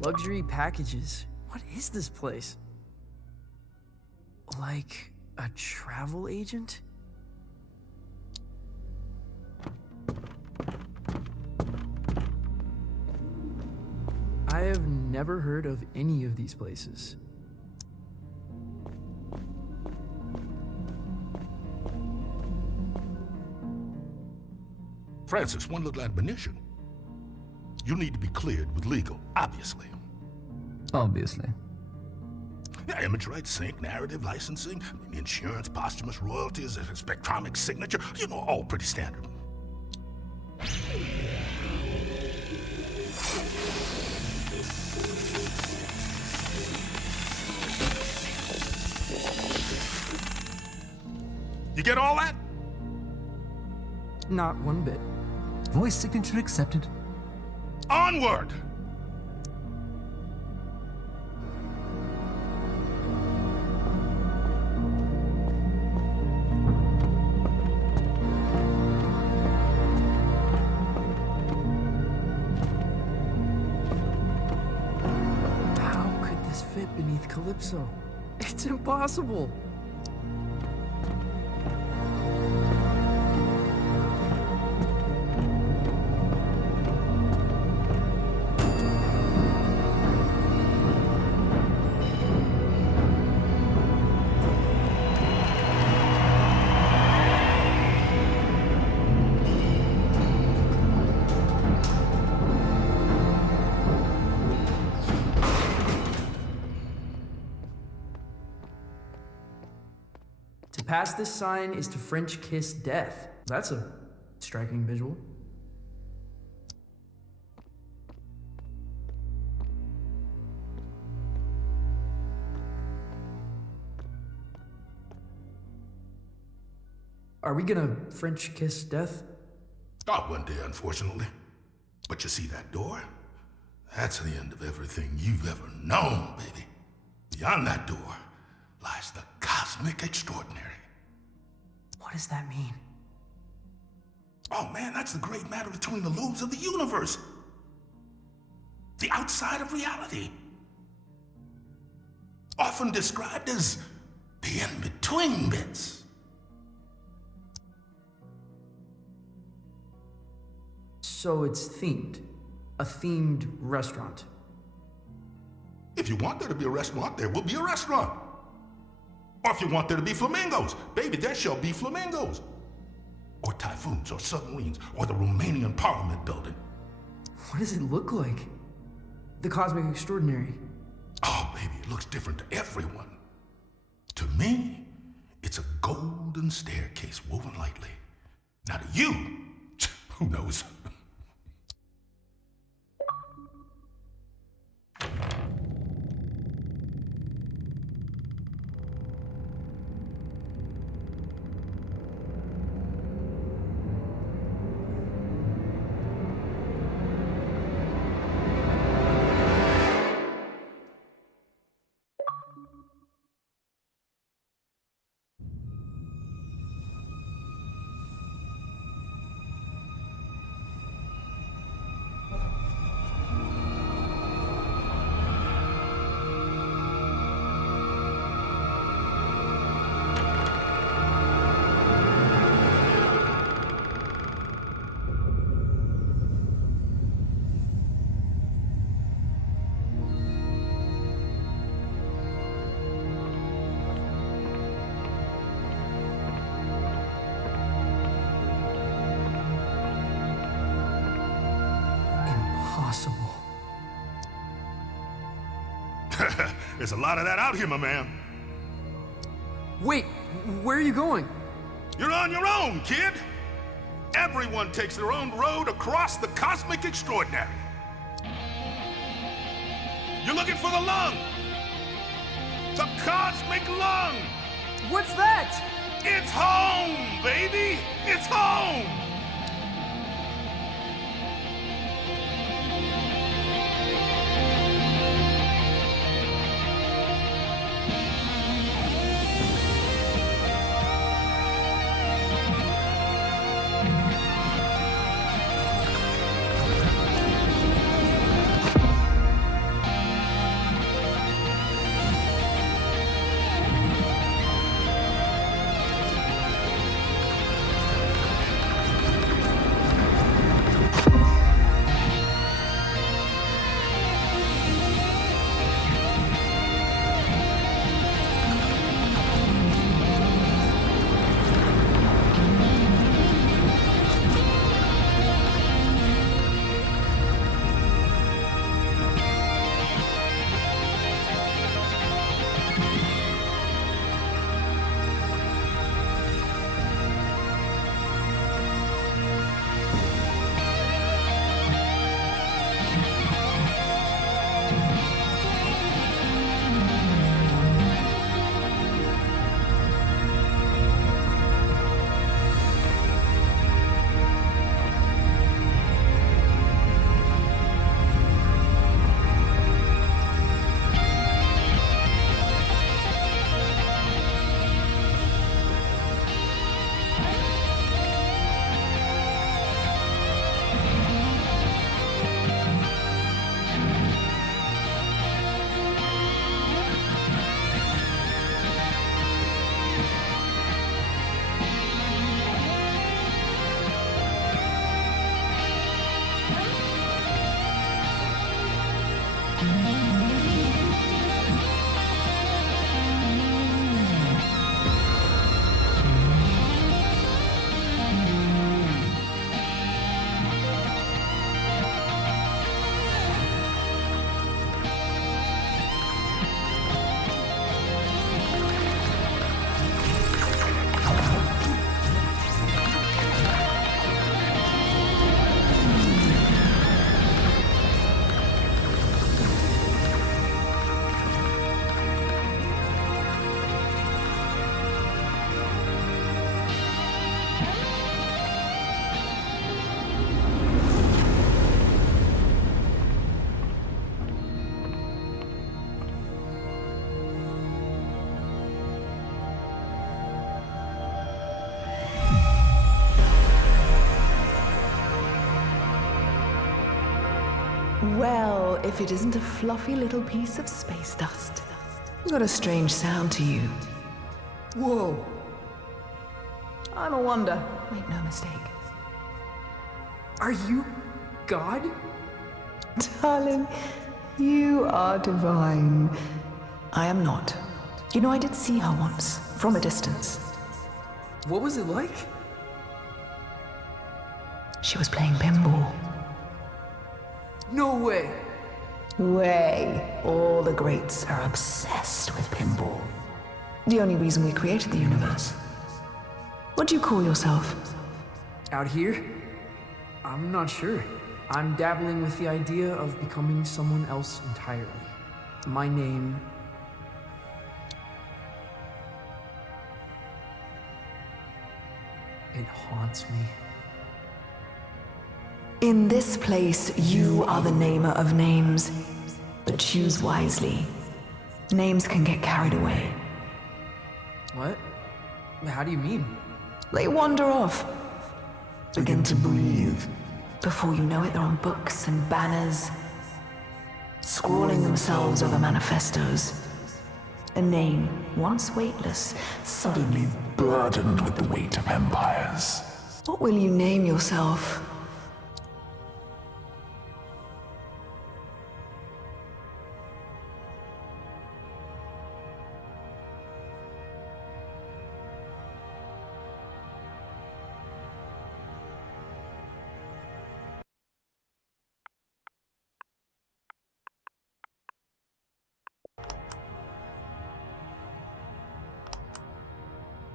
Luxury packages. What is this place? Like a travel agent? I have never heard of any of these places. Francis, one little admonition. You need to be cleared with legal, obviously. Obviously. Yeah, image rights, sync, narrative, licensing, insurance, posthumous royalties, a spectromic signature, you know, all pretty standard. You get all that? Not one bit. Voice signature accepted. Onward! How could this fit beneath Calypso? It's impossible. To pass this sign is to French kiss death. That's a striking visual. Are we gonna French kiss death? Not one day, unfortunately. But you see that door? That's the end of everything you've ever known, baby. Beyond that door lies the cosmic extraordinary. What does that mean? Oh man, that's the great matter between the lobes of the universe. The outside of reality. Often described as the in-between bits. So it's themed. A themed restaurant. If you want there to be a restaurant, there will be a restaurant. Or if you want there to be flamingos, baby, there shall be flamingos. Or typhoons, or submarines, or the Romanian Parliament building. What does it look like? The cosmic extraordinary. Oh, baby, it looks different to everyone. To me, it's a golden staircase woven lightly. Now to you, who knows? Impossible. There's a lot of that out here, my man. Wait, where are you going? You're on your own, kid. Everyone takes their own road across the cosmic extraordinary. You're looking for the lung. The cosmic lung. What's that? It's home, baby. It's home. Well, if it isn't a fluffy little piece of space dust. Got a strange sound to you. Whoa. I'm a wonder, make no mistake. Are you God? Darling, you are divine. I am not. You know, I did see her once, from a distance. What was it like? She was playing pinball. No way. Way. All the greats are obsessed with pinball. The only reason we created the universe. What do you call yourself? Out here? I'm not sure. I'm dabbling with the idea of becoming someone else entirely. My name... It haunts me. In this place, you are the namer of names. But choose wisely. Names can get carried away. What? How do you mean? They wander off. Begin to breathe. Before you know it, they're on books and banners, scrawling themselves over manifestos. A name, once weightless, suddenly burdened with the weight of empires. What will you name yourself?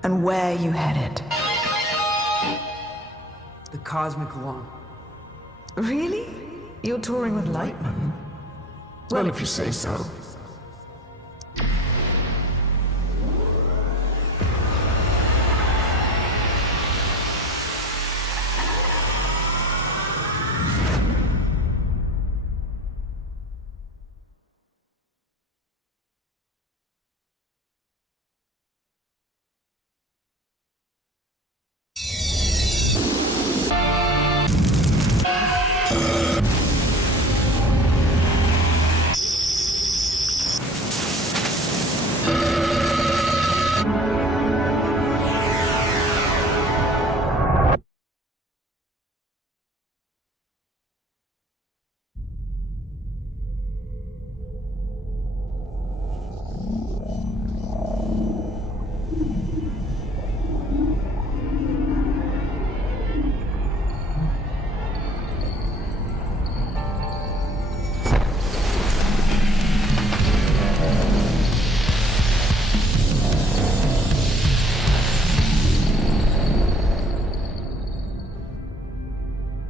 And where you headed? The cosmic lawn. Really? You're touring with Lightman? Well, if you say so.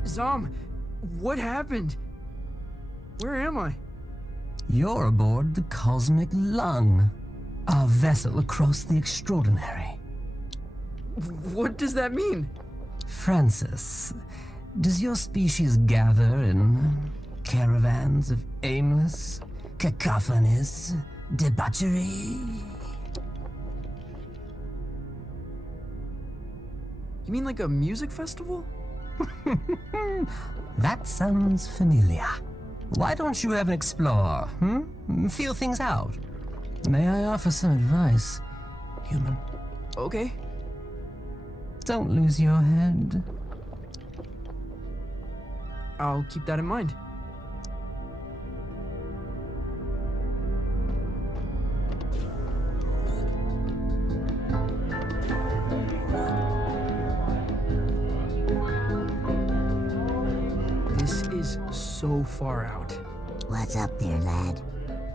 Zom, what happened? Where am I? You're aboard the Cosmic Lung, our vessel across the extraordinary. What does that mean? Francis, does your species gather in caravans of aimless, cacophonous debauchery? You mean like a music festival? That sounds familiar. Why don't you ever explore, Feel things out. May I offer some advice, human? Okay. Don't lose your head. I'll keep that in mind. This is so far out. What's up there, lad?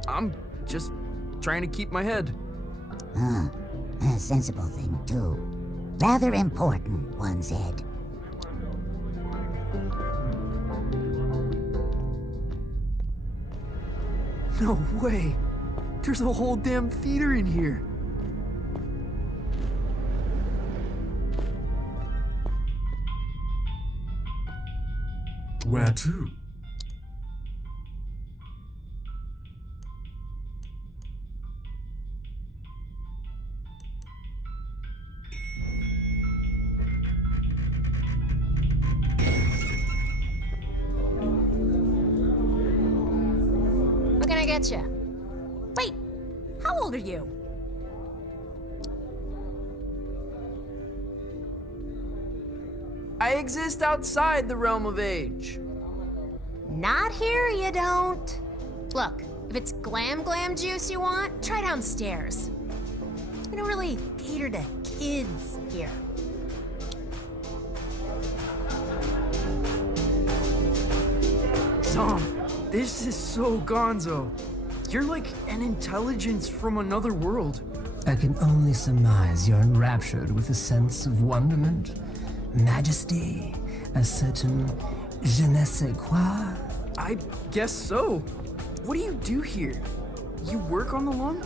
I'm just trying to keep my head. A sensible thing, too. Rather important, one said. No way. There's a whole damn theater in here. Where to? I get you? Wait, how old are you? I exist outside the realm of age. Not here, you don't. Look, if it's glam juice you want, try downstairs. We don't really cater to kids here. Tom, this is so gonzo. You're like an intelligence from another world. I can only surmise you're enraptured with a sense of wonderment, majesty, a certain je ne sais quoi. I guess so. What do you do here? You work on the lung?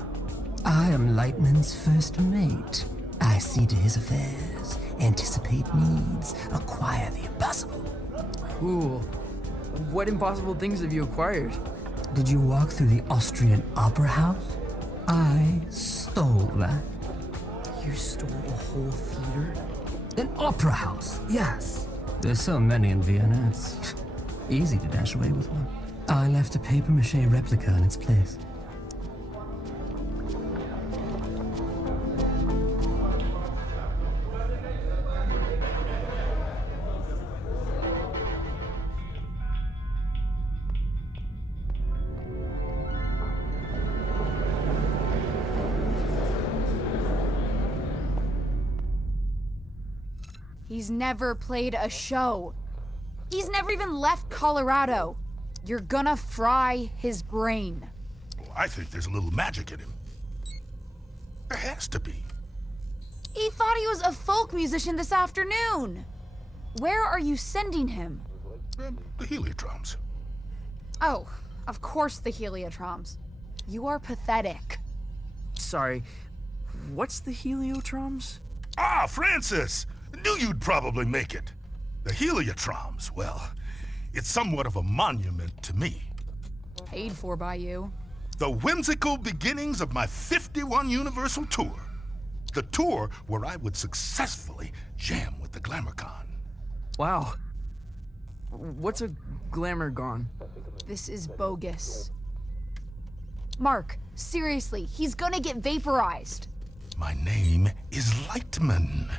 I am Lightman's first mate. I see to his affairs, anticipate needs, acquire the impossible. Cool. What impossible things have you acquired? Did you walk through the Austrian Opera House? I stole that. You stole a whole theater? An opera house, yes. There's so many in Vienna, it's easy to dash away with one. I left a papier-mâché replica in its place. He's never played a show. He's never even left Colorado. You're gonna fry his brain. Well, I think there's a little magic in him. There has to be. He thought he was a folk musician this afternoon. Where are you sending him? The heliotroms. Oh, of course the heliotroms. You are pathetic. Sorry, what's the heliotroms? Ah, Francis! Knew you'd probably make it. The heliotroms, well, it's somewhat of a monument to me. Paid for by you. The whimsical beginnings of my 51 Universal Tour. The tour where I would successfully jam with the Glamourcon. Wow. What's a glamourgon? This is bogus. Mark, seriously, he's gonna get vaporized. My name is Lightman.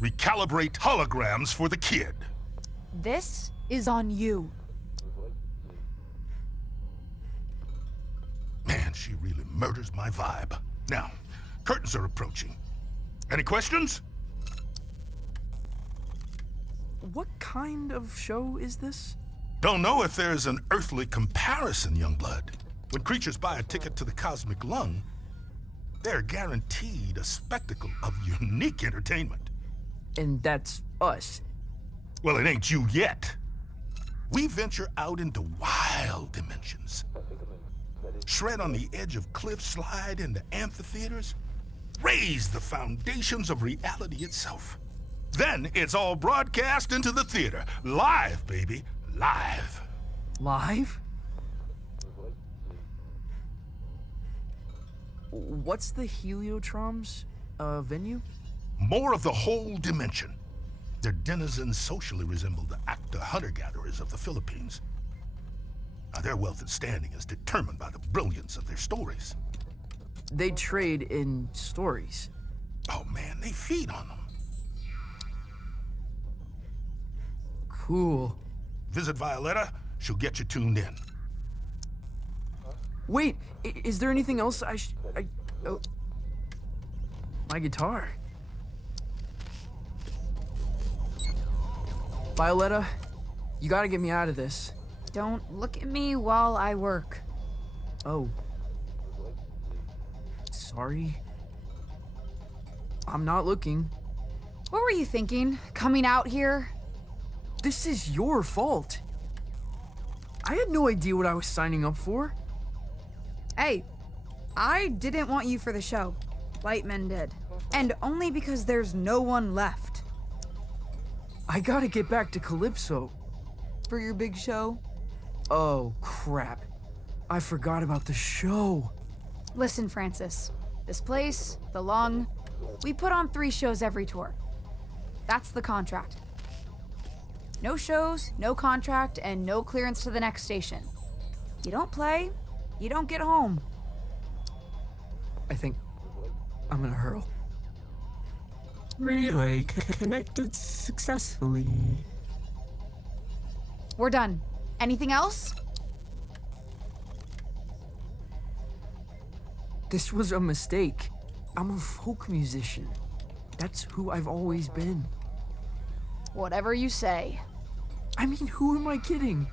Recalibrate holograms for the kid. This is on you. Man, she really murders my vibe. Now, curtains are approaching. Any questions? What kind of show is this? Don't know if there's an earthly comparison, Youngblood. When creatures buy a ticket to the cosmic lung, they're guaranteed a spectacle of unique entertainment. And that's us. Well, it ain't you yet. We venture out into wild dimensions. Shred on the edge of cliffs, slide into amphitheaters, raise the foundations of reality itself. Then it's all broadcast into the theater. Live, baby. Live. Live? What's the heliotroms venue? More of the whole dimension. Their denizens socially resemble the actor hunter-gatherers of the Philippines. Now, their wealth and standing is determined by the brilliance of their stories. They trade in stories. Oh man, they feed on them. Cool. Visit Violetta, she'll get you tuned in. Wait, is there anything else oh. My guitar. Violetta, you gotta get me out of this. Don't look at me while I work. Oh. Sorry. I'm not looking. What were you thinking, coming out here? This is your fault. I had no idea what I was signing up for. Hey, I didn't want you for the show. Lightman did. And only because there's no one left. I gotta get back to Calypso. For your big show? Oh, crap. I forgot about the show. Listen, Francis. This place, the Lung, we put on 3 shows every tour. That's the contract. No shows, no contract, and no clearance to the next station. You don't play, you don't get home. I think I'm gonna hurl. Relay connected successfully. We're done. Anything else? This was a mistake. I'm a folk musician. That's who I've always been. Whatever you say. I mean, who am I kidding?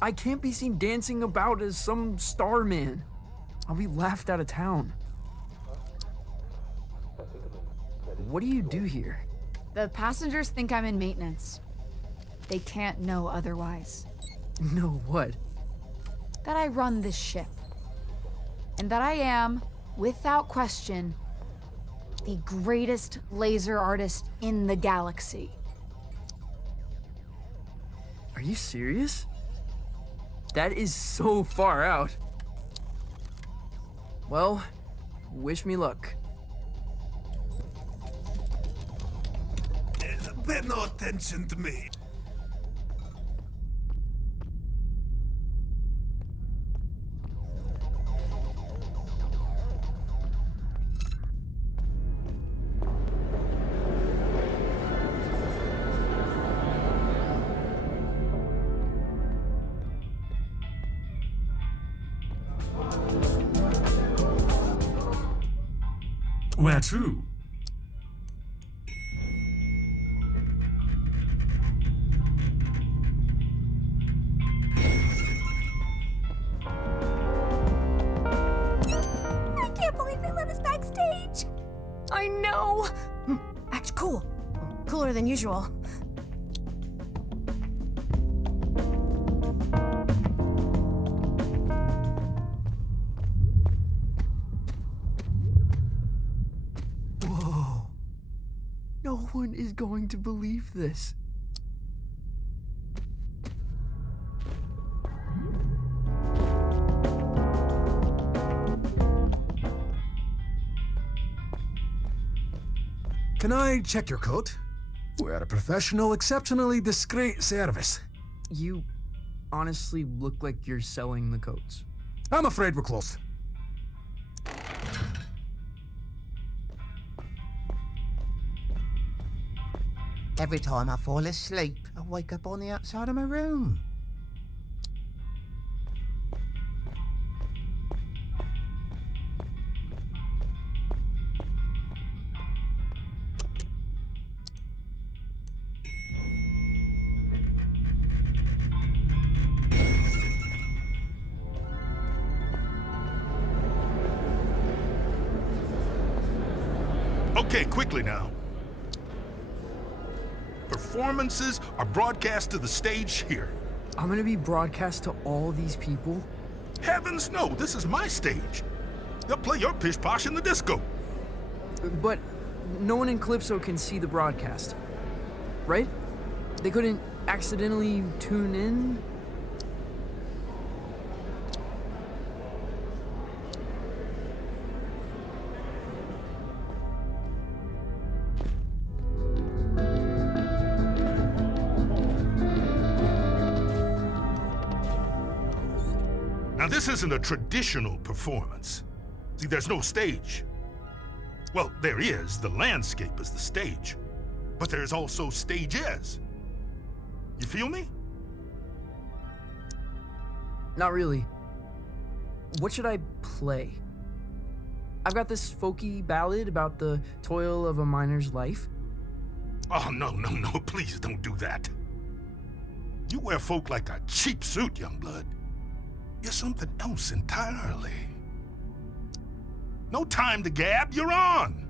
I can't be seen dancing about as some star man. I'll be laughed out of town. What do you do here? The passengers think I'm in maintenance. They can't know otherwise. No, what? That I run this ship. And that I am, without question, the greatest laser artist in the galaxy. Are you serious? That is so far out. Well, wish me luck. Pay no attention to me. Where to? I can't believe they let us backstage. I know. Act cool. Cooler than usual. Whoa. No one is going to believe this. Can I check your coat? We're a professional, exceptionally discreet service. You honestly look like you're selling the coats. I'm afraid we're closed. Every time I fall asleep, I wake up on the outside of my room. Okay, quickly now. Performances are broadcast to the stage here. I'm gonna be broadcast to all these people? Heavens no, this is my stage. They'll play your pish posh in the disco. But no one in Calypso can see the broadcast, right? They couldn't accidentally tune in? Now this isn't a traditional performance. See, there's no stage. Well, there is. The landscape is the stage. But there's also stages. You feel me? Not really. What should I play? I've got this folky ballad about the toil of a miner's life. Oh, no, please don't do that. You wear folk like a cheap suit, young blood. You're something else entirely. No time to gab, you're on!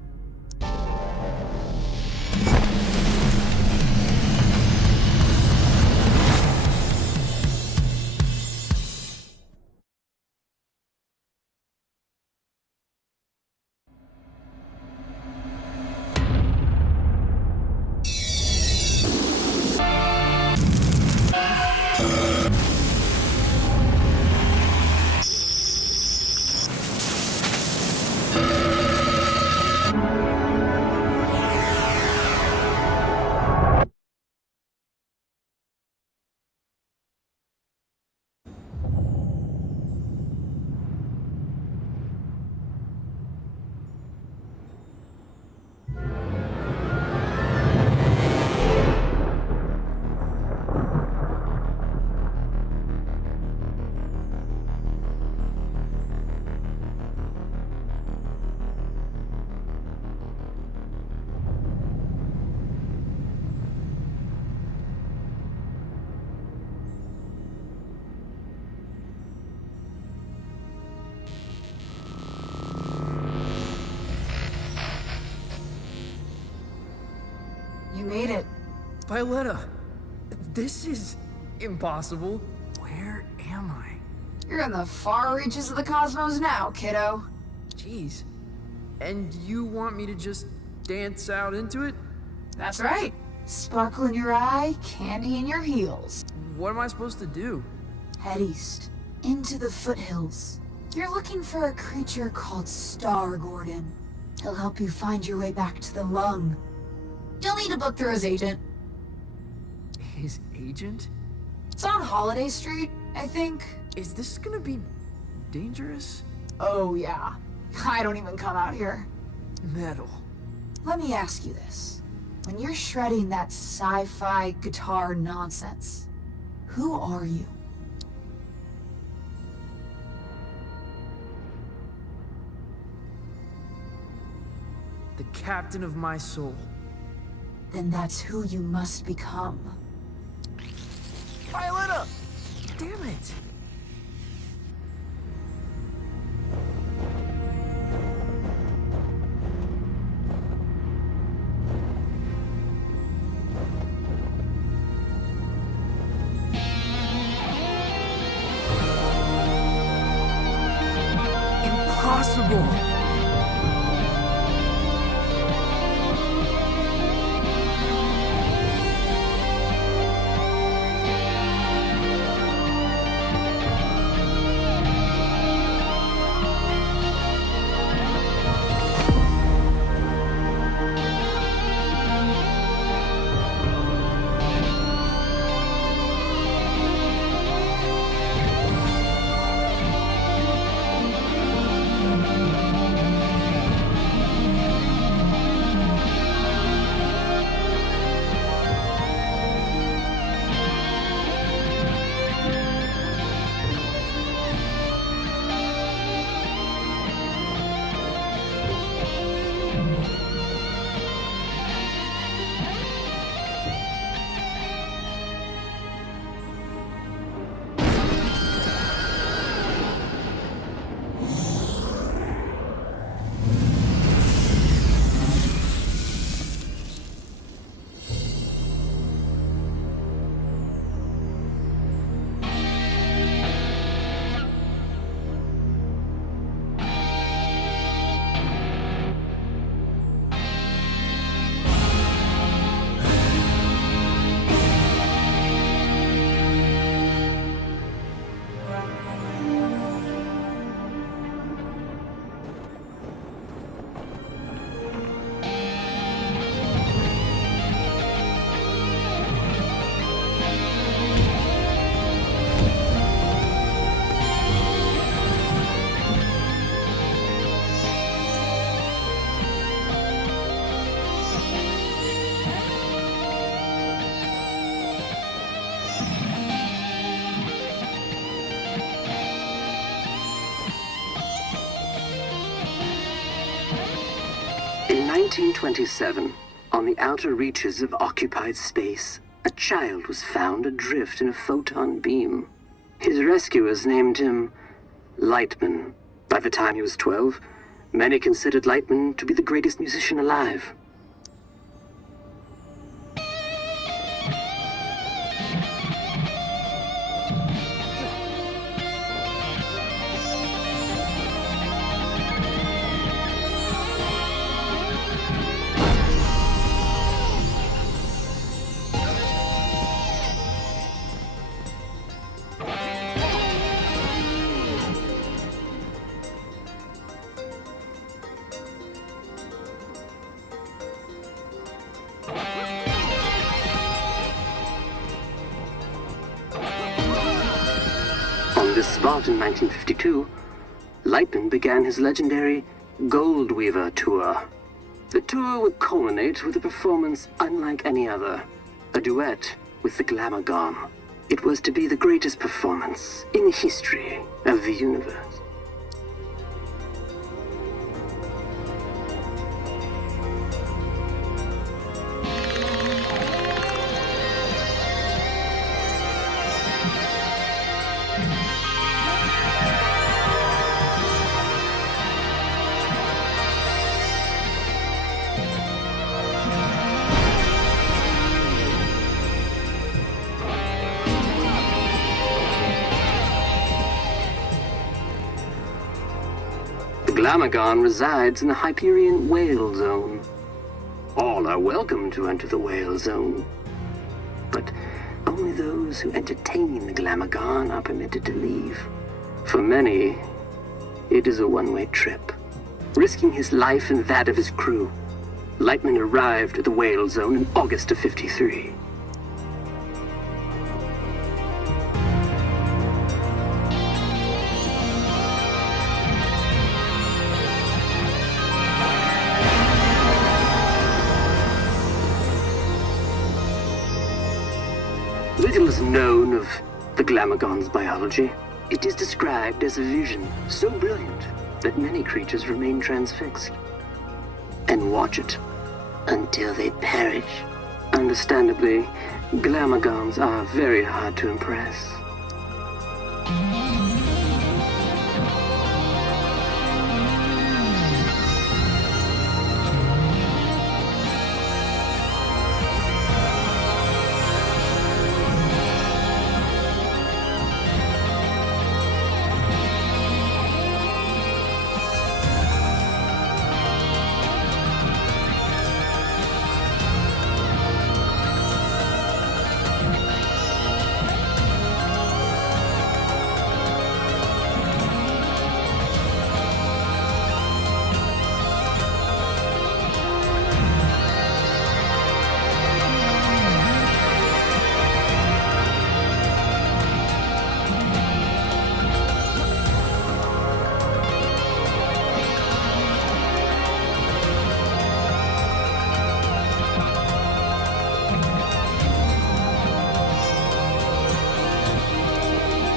made it. Violetta, this is impossible. Where am I? You're in the far reaches of the cosmos now, kiddo. Jeez. And you want me to just dance out into it? That's right. Sparkle in your eye, candy in your heels. What am I supposed to do? Head east, into the foothills. You're looking for a creature called Star Gordon. He'll help you find your way back to the lung. You'll need a book through his agent. His agent? It's on Holiday Street, I think. Is this gonna be dangerous? Oh yeah. I don't even come out here. Metal. Let me ask you this. When you're shredding that sci-fi guitar nonsense, who are you? The captain of my soul. Then that's who you must become. Violetta! Damn it! Impossible! In 1927, on the outer reaches of occupied space, a child was found adrift in a photon beam. His rescuers named him Lightman. By the time he was 12, many considered Lightman to be the greatest musician alive. On this spot in 1952, Lightman began his legendary Gold Weaver Tour. The tour would culminate with a performance unlike any other, a duet with the Glamour Gone. It was to be the greatest performance in the history of the universe. The Glamagon resides in the Hyperion Whale Zone. All are welcome to enter the Whale Zone, but only those who entertain the Glamagon are permitted to leave. For many, it is a one-way trip. Risking his life and that of his crew, Lightman arrived at the Whale Zone in August of '53. Little is known of the Glamagon's biology. It is described as a vision so brilliant that many creatures remain transfixed and watch it until they perish. Understandably, Glamagons are very hard to impress.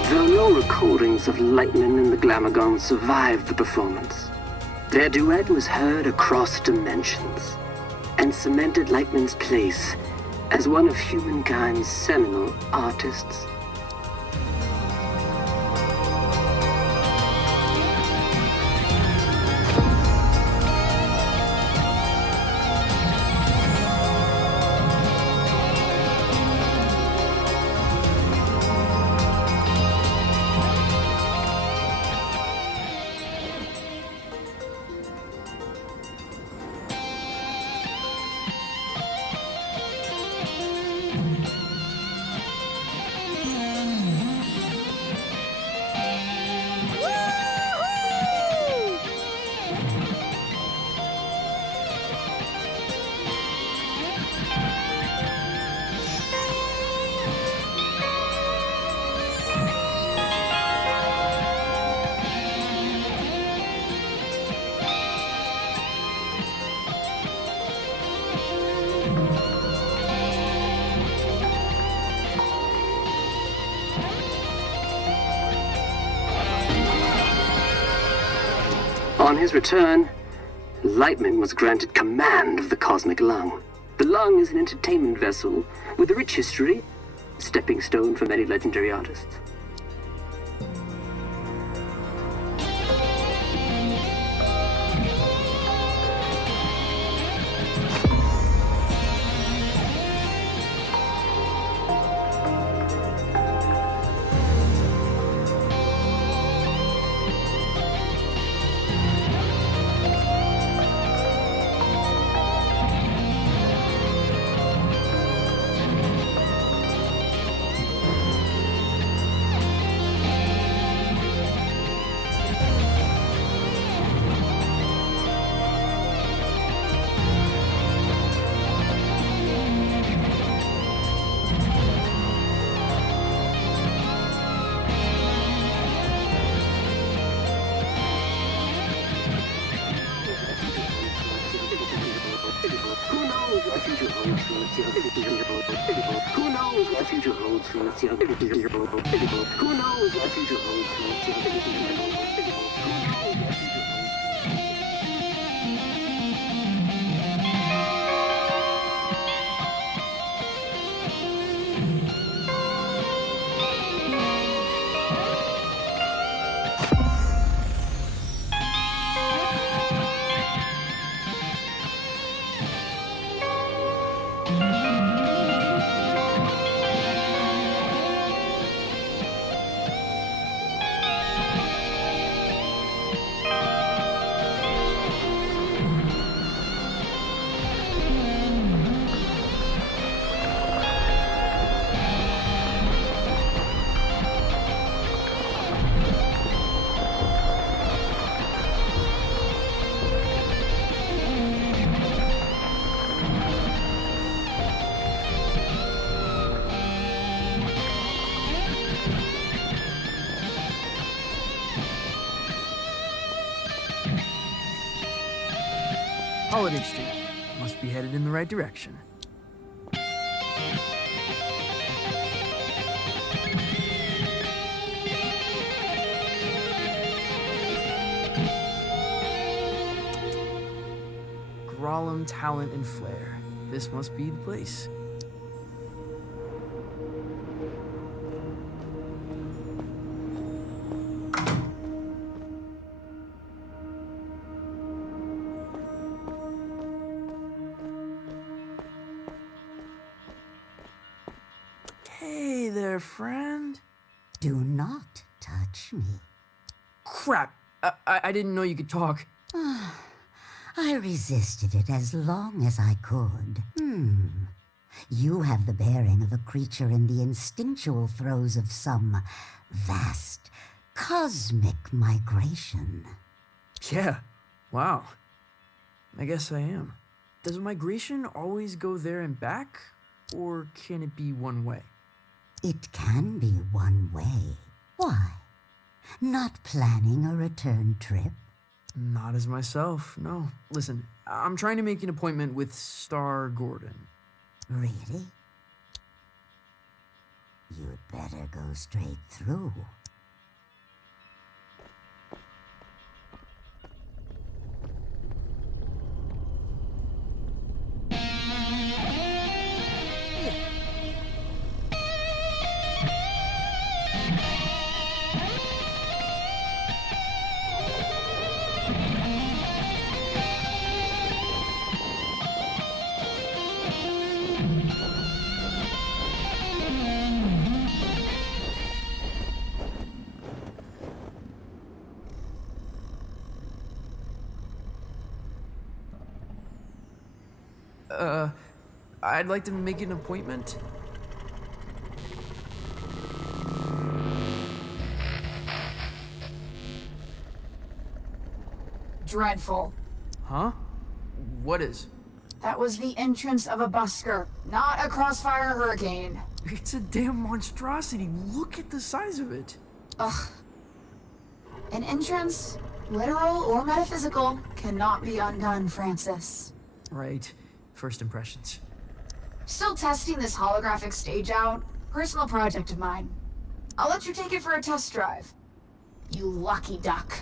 Though no recordings of Lightman and the Glamagon survived the performance, their duet was heard across dimensions and cemented Lightman's place as one of humankind's seminal artists. On his return, Lightman was granted command of the Cosmic Lung. The Lung is an entertainment vessel with a rich history, a stepping stone for many legendary artists. Who knows what future holds for Who knows what future holds Holiday Street. Must be headed in the right direction. Grolem, Talent, and Flair. This must be the place. Hey there, friend. Do not touch me. Crap! I didn't know you could talk. I resisted it as long as I could. You have the bearing of a creature in the instinctual throes of some vast, cosmic migration. Yeah, wow. I guess I am. Does migration always go there and back, or can it be one way? It can be one way. Why? Not planning a return trip? Not as myself, no. Listen, I'm trying to make an appointment with Star Gordon. Really? You'd better go straight through. I'd like to make an appointment. Dreadful. Huh? What is? That was the entrance of a busker, not a crossfire hurricane. It's a damn monstrosity. Look at the size of it. Ugh. An entrance, literal or metaphysical, cannot be undone, Francis. Right. First impressions. Still testing this holographic stage out. Personal project of mine. I'll let you take it for a test drive. You lucky duck.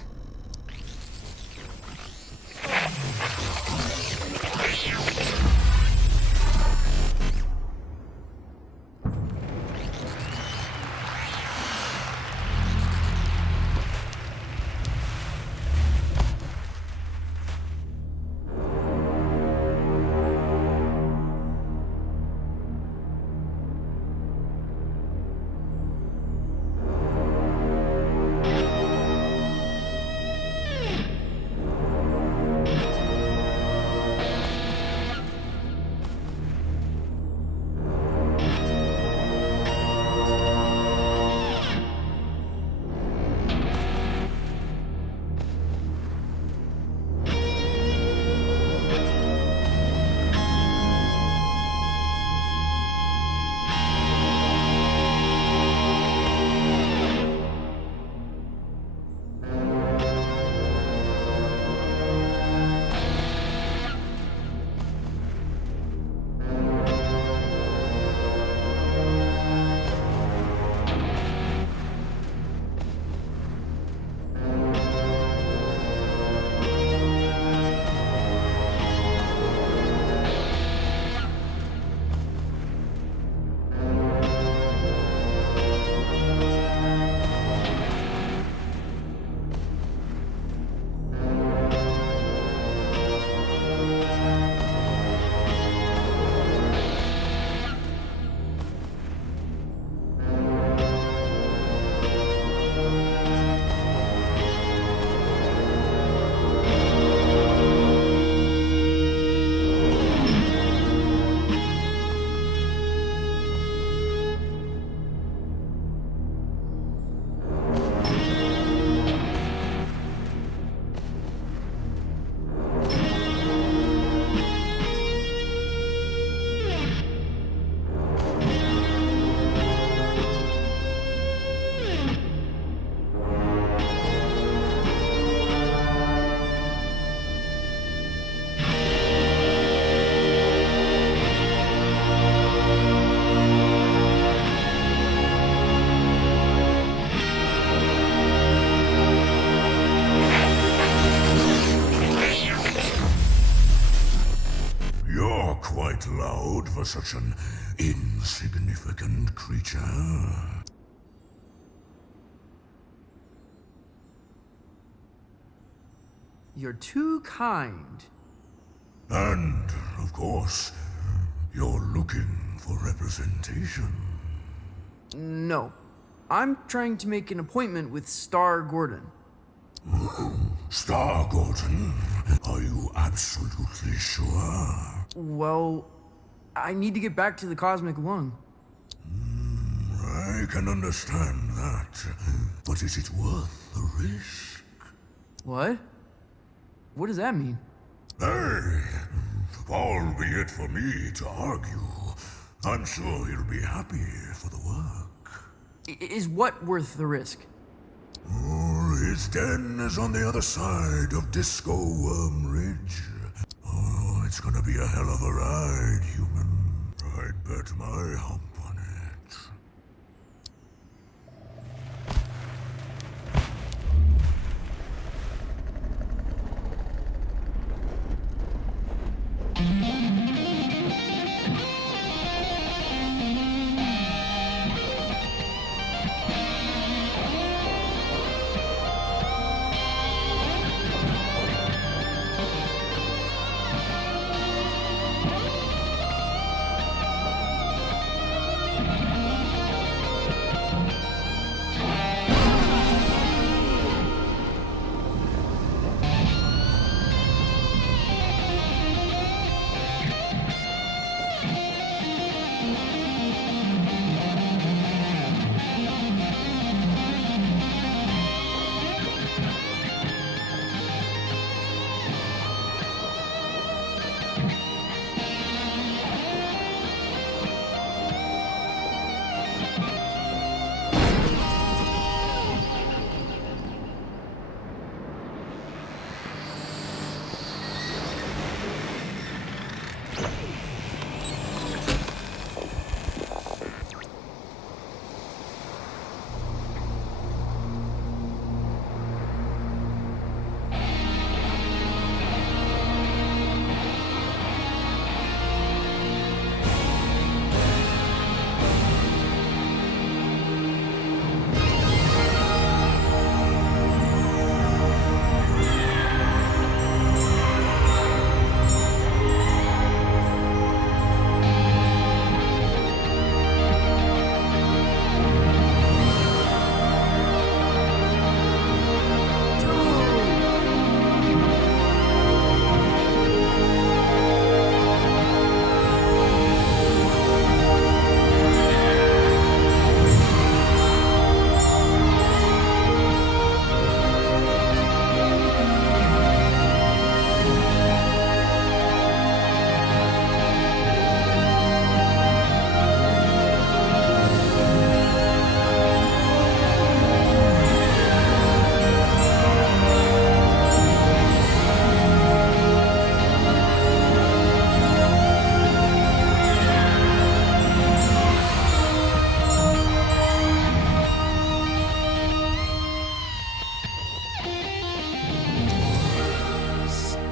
good for such an insignificant creature. You're too kind. And, of course, you're looking for representation. No. I'm trying to make an appointment with Star Gordon. Star Gordon, are you absolutely sure? Well, I need to get back to the Cosmic Lung. I can understand that, but is it worth the risk? What? What does that mean? Hey, albeit for me to argue, I'm sure he'll be happy for the work. Is what worth the risk? His den is on the other side of Disco Worm Ridge. Oh, it's gonna be a hell of a ride, human. I'd bet my hump on it.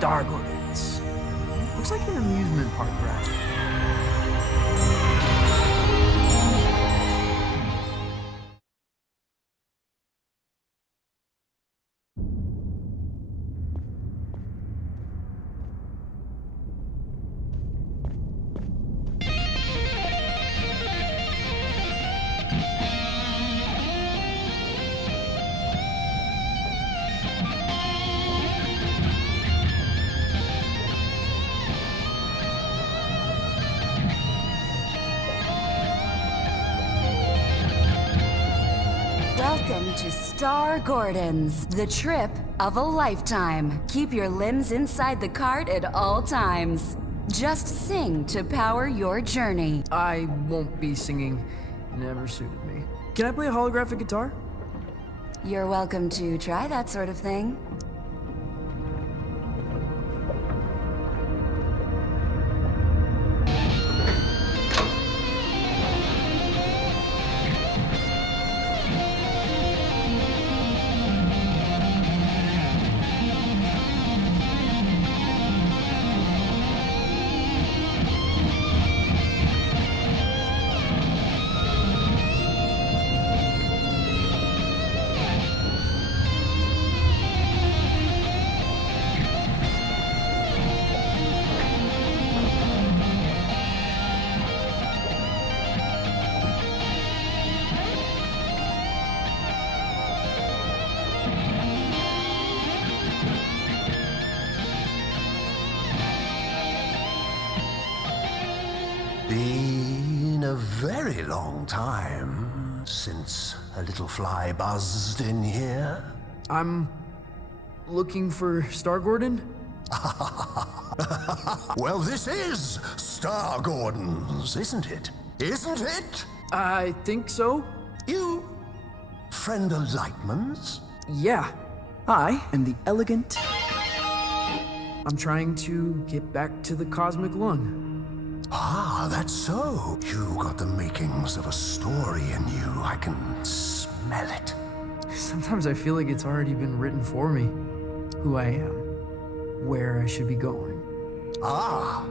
Star Gordons. Looks like an amusement park ride. Welcome to Star Gordons, the trip of a lifetime. Keep your limbs inside the cart at all times. Just sing to power your journey. I won't be singing. Never suited me. Can I play a holographic guitar? You're welcome to try that sort of thing. a very long time since a little fly buzzed in here. I'm looking for Star Gordon? Well, this is Star Gordon's, isn't it? Isn't it? I think so. You friend of Lightman's? Yeah. I am the elegant. I'm trying to get back to the cosmic lung. Ah, that's so. You got the makings of a story in you. I can smell it. Sometimes I feel like it's already been written for me. Who I am. Where I should be going. Ah,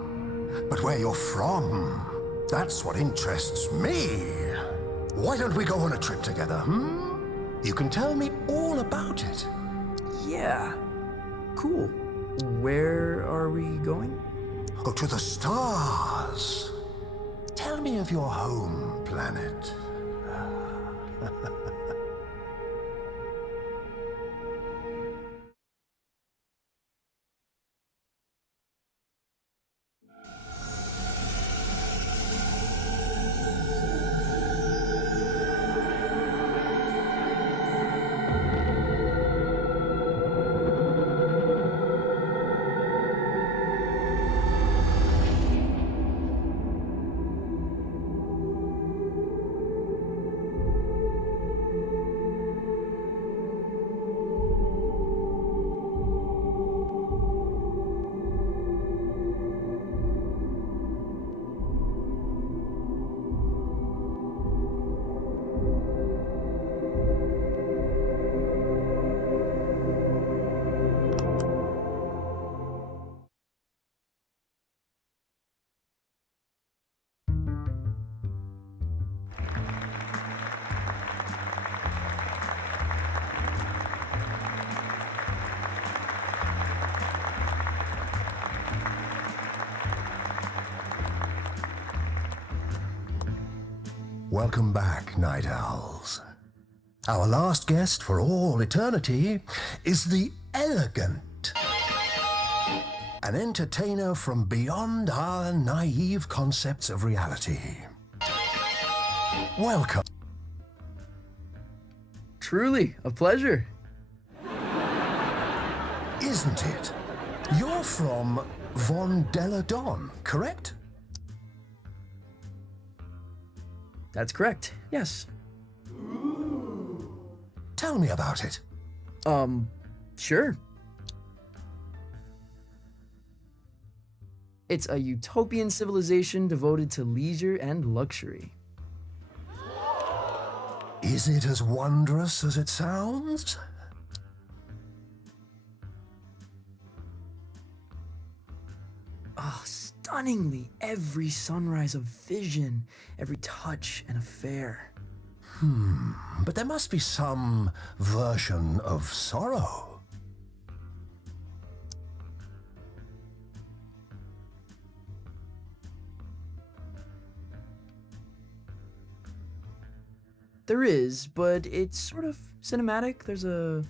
but where you're from, that's what interests me. Why don't we go on a trip together, You can tell me all about it. Yeah. Cool. Where are we going? Go to the stars. Tell me of your home planet. Welcome back, Night Owls. Our last guest for all eternity is the Elegant. An entertainer from beyond our naive concepts of reality. Welcome. Truly, a pleasure. Isn't it? You're from Von Della Don, correct? That's correct, yes. Tell me about it. Sure. It's a utopian civilization devoted to leisure and luxury. Is it as wondrous as it sounds? Oh, stunningly, every sunrise of vision, every touch an affair. But there must be some version of sorrow. There is, but it's sort of cinematic. There's a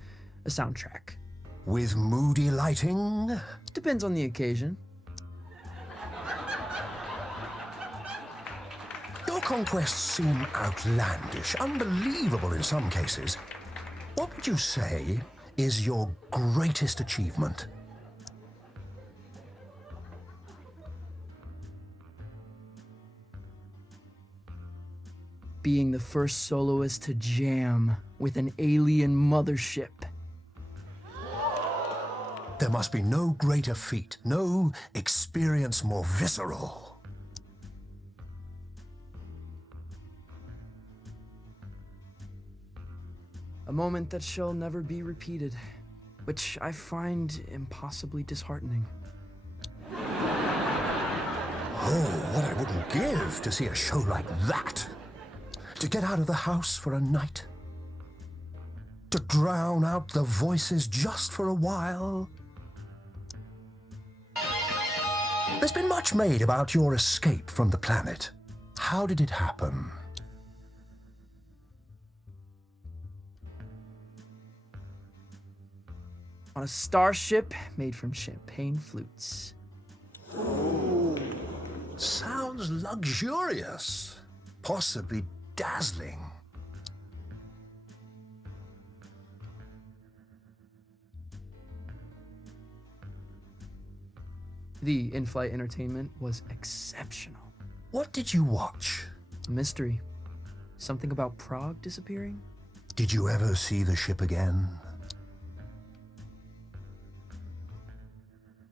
soundtrack. With moody lighting? Depends on the occasion. Your conquests seem outlandish, unbelievable in some cases. What would you say is your greatest achievement? Being the first soloist to jam with an alien mothership. There must be no greater feat, no experience more visceral. A moment that shall never be repeated, which I find impossibly disheartening. Oh, what I wouldn't give to see a show like that. To get out of the house for a night. To drown out the voices just for a while. There's been much made about your escape from the planet. How did it happen? On a starship made from champagne flutes. Sounds luxurious. possibly dazzling. The in-flight entertainment was exceptional. What did you watch? A mystery. Something about Prague disappearing? Did you ever see the ship again?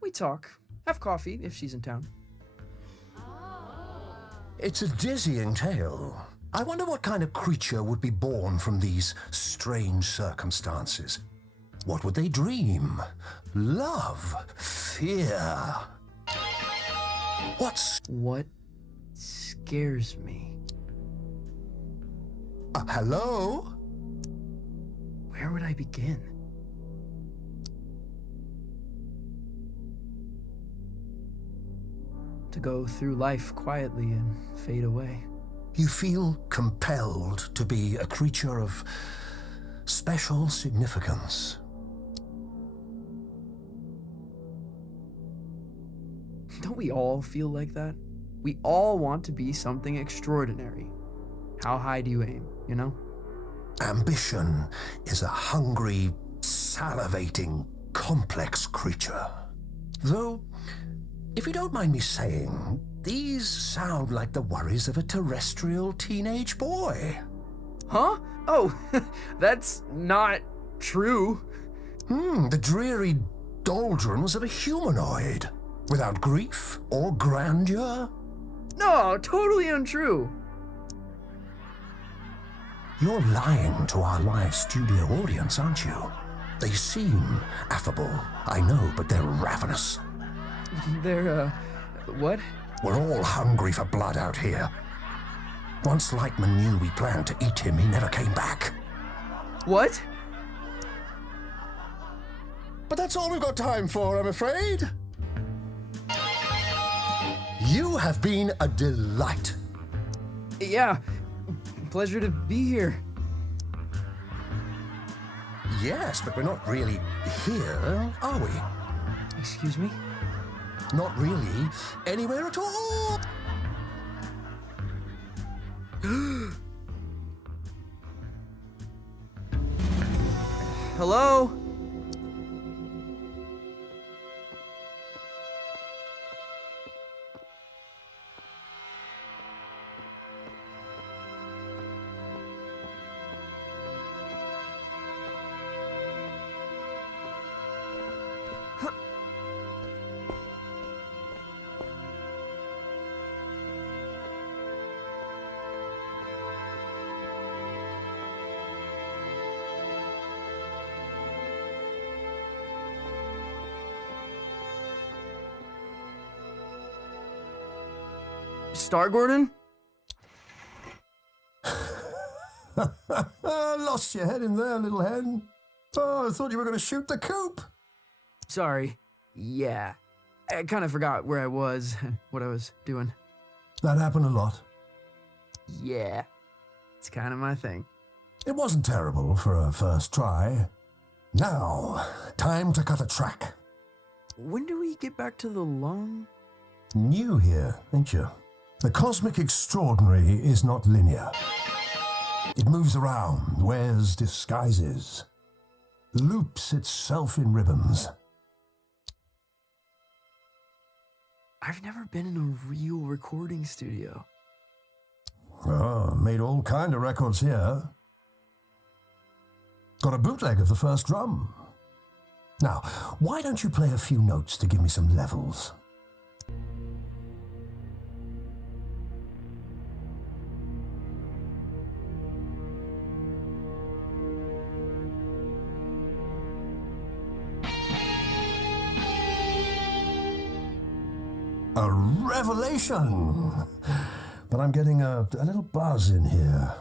We talk. Have coffee if she's in town. It's a dizzying tale. I wonder what kind of creature would be born from these strange circumstances. What would they dream? Love? Fear? What scares me? Hello? Where would I begin? To go through life quietly and fade away. You feel compelled to be a creature of special significance. Don't we all feel like that? We all want to be something extraordinary. How high do you aim, you know? Ambition is a hungry, salivating, complex creature. Though, if you don't mind me saying, these sound like the worries of a terrestrial teenage boy. Huh? Oh, that's not true. The dreary doldrums of a humanoid, without grief or grandeur. No, totally untrue. You're lying to our live studio audience, aren't you? They seem affable, I know, but they're ravenous. They're, what? We're all hungry for blood out here. Once Lightman knew we planned to eat him, he never came back. What? But that's all we've got time for, I'm afraid. You have been a delight. Yeah, pleasure to be here. Yes, but we're not really here, are we? Excuse me? Not really anywhere at all. Hello? Star Gordon? Lost your head in there, little hen. Oh, I thought you were going to shoot the coop. Sorry. Yeah. I kind of forgot where I was, what I was doing. That happened a lot. Yeah. It's kind of my thing. It wasn't terrible for a first try. Now, time to cut a track. When do we get back to the lung? New here, ain't you? The cosmic extraordinary is not linear. It moves around, wears disguises, loops itself in ribbons. I've never been in a real recording studio. Oh, made all kind of records here. Got a bootleg of the first drum. Now, why don't you play a few notes to give me some levels? A revelation! But I'm getting a little buzz in here.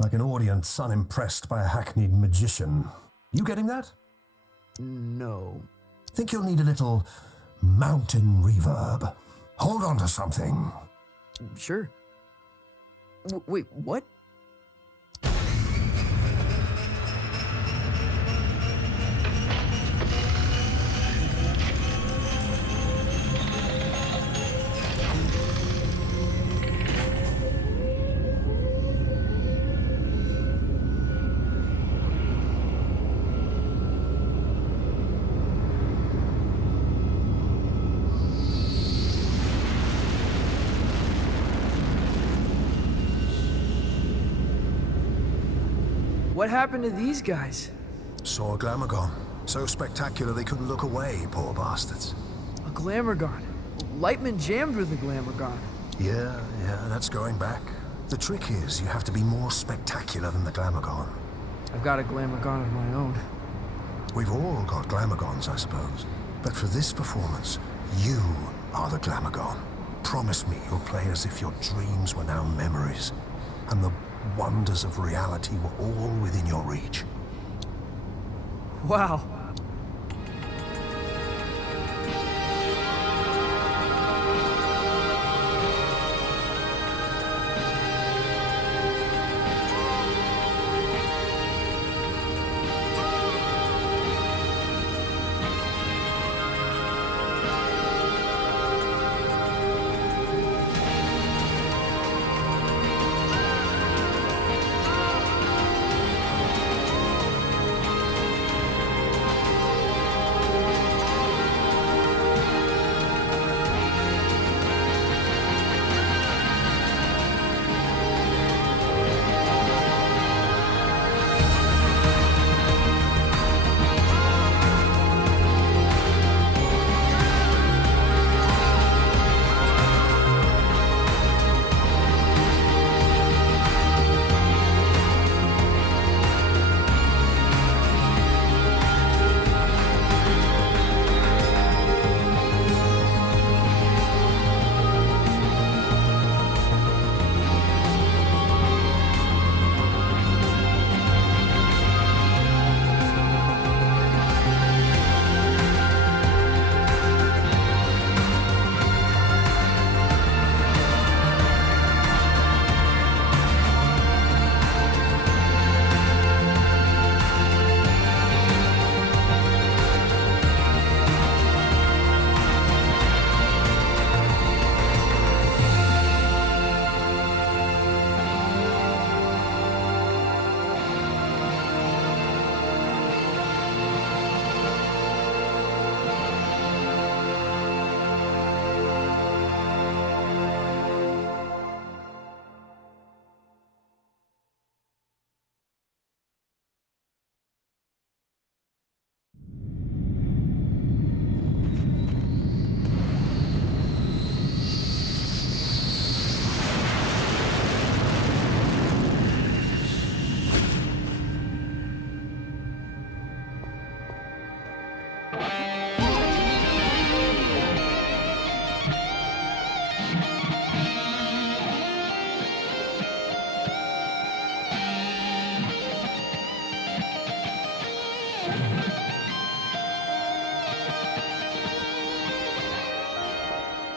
Like an audience unimpressed by a hackneyed magician. You getting that? No. Think you'll need a little mountain reverb. Hold on to something. Sure. Wait, what? What happened to these guys? Saw a Glamogon. So spectacular they couldn't look away, poor bastards. A Glamogon. Lightman jammed with a Glamogon. Yeah, that's going back. The trick is you have to be more spectacular than the Glamogon. I've got a Glamogon of my own. We've all got Glamagons, I suppose. But for this performance, you are the Glamogon. Promise me you'll play as if your dreams were now memories, and the wonders of reality were all within your reach. Wow.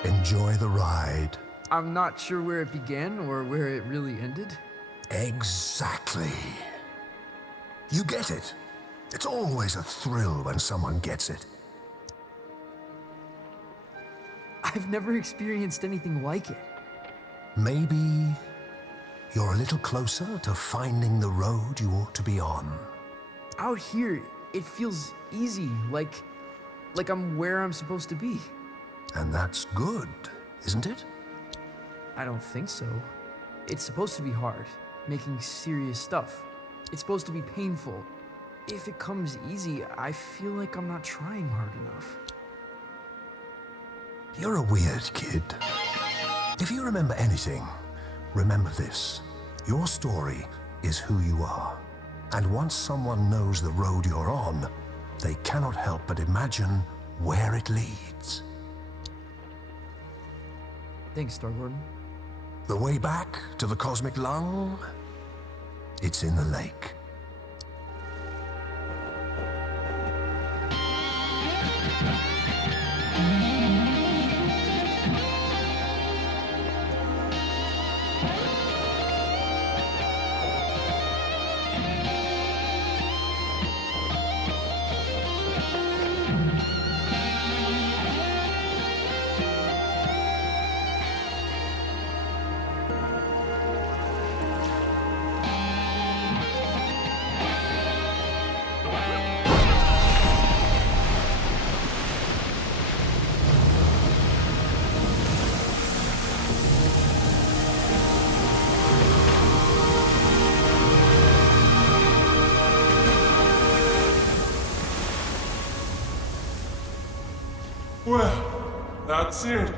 Enjoy the ride. I'm not sure where it began or where it really ended. Exactly. You get it. It's always a thrill when someone gets it. I've never experienced anything like it. Maybe you're a little closer to finding the road you ought to be on. Out here, it feels easy, like I'm where I'm supposed to be. And that's good, isn't it? I don't think so. It's supposed to be hard, making serious stuff. It's supposed to be painful. If it comes easy, I feel like I'm not trying hard enough. You're a weird kid. If you remember anything, remember this. Your story is who you are. And once someone knows the road you're on, they cannot help but imagine where it leads. Thanks, Star Gordon. The way back to the cosmic lung? It's in the lake. Well, that's it.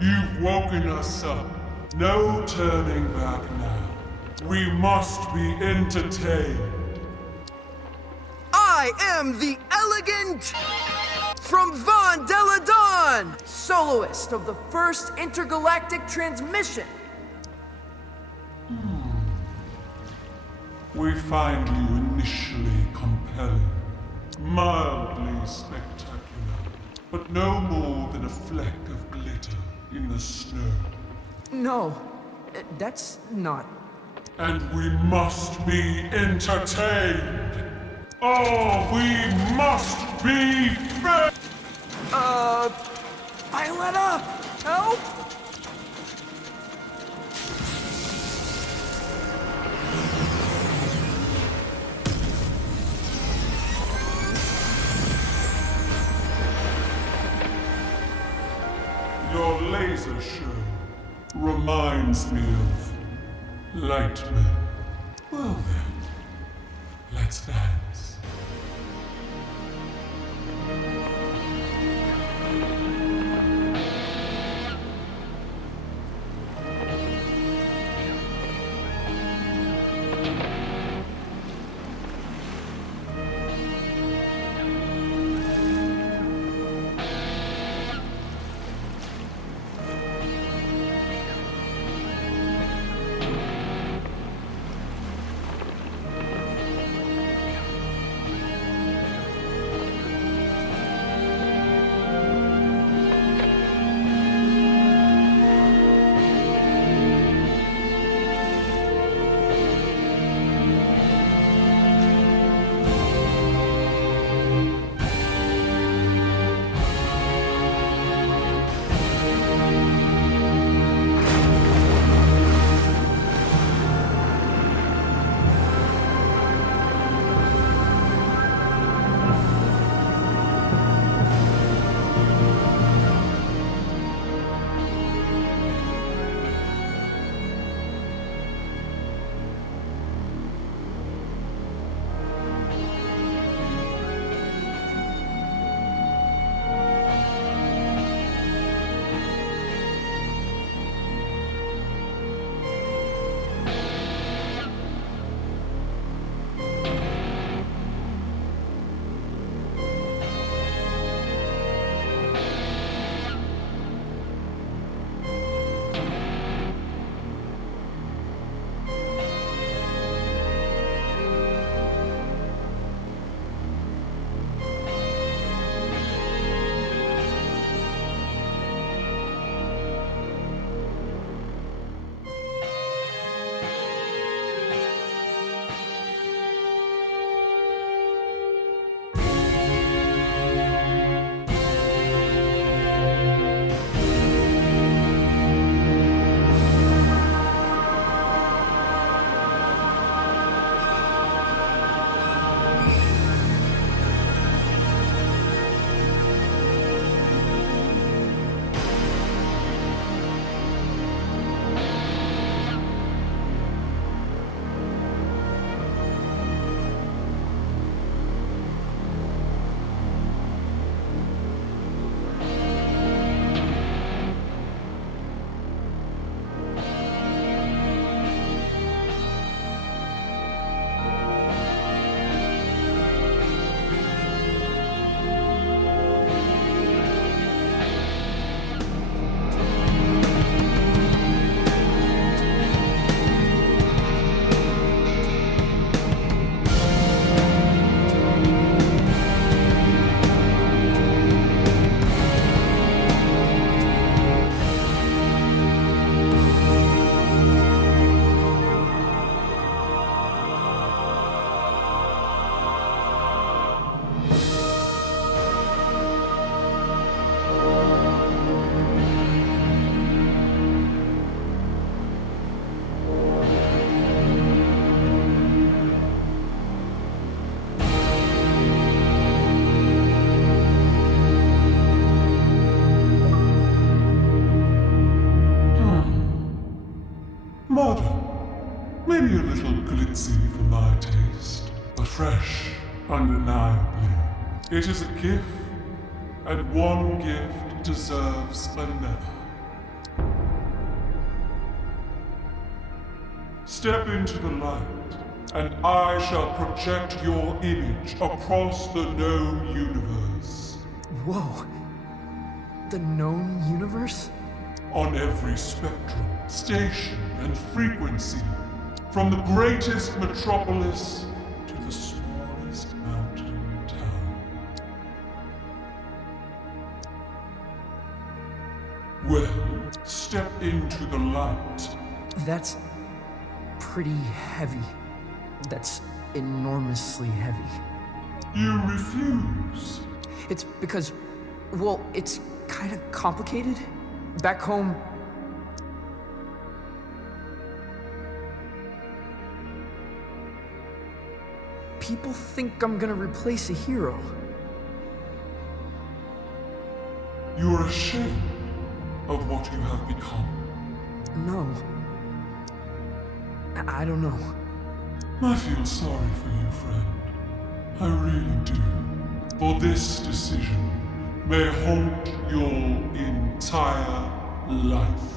You've woken us up. No turning back now. We must be entertained. I am the Elegant from Von Deladon, soloist of the first intergalactic transmission. We find you initially compelling, mildly spectacular, but no more than a fleck of glitter in the snow. No, that's not. And we must be entertained. Oh, we must be fed. Violetta, help! Your laser show reminds me of Lightman. Well then, let's dance. Maybe a little glitzy for my taste, but fresh, undeniably. It is a gift, and one gift deserves another. Step into the light, and I shall project your image across the known universe. Whoa. The known universe? On every spectrum, station, and frequency, from the greatest metropolis to the smallest mountain town. Well, step into the light. That's pretty heavy. That's enormously heavy. You refuse. It's because, well, it's kind of complicated. Back home, people think I'm gonna replace a hero. You are ashamed of what you have become. No. I don't know. I feel sorry for you, friend. I really do. For this decision may haunt your entire life.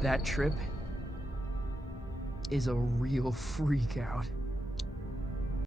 That trip is a real freak out.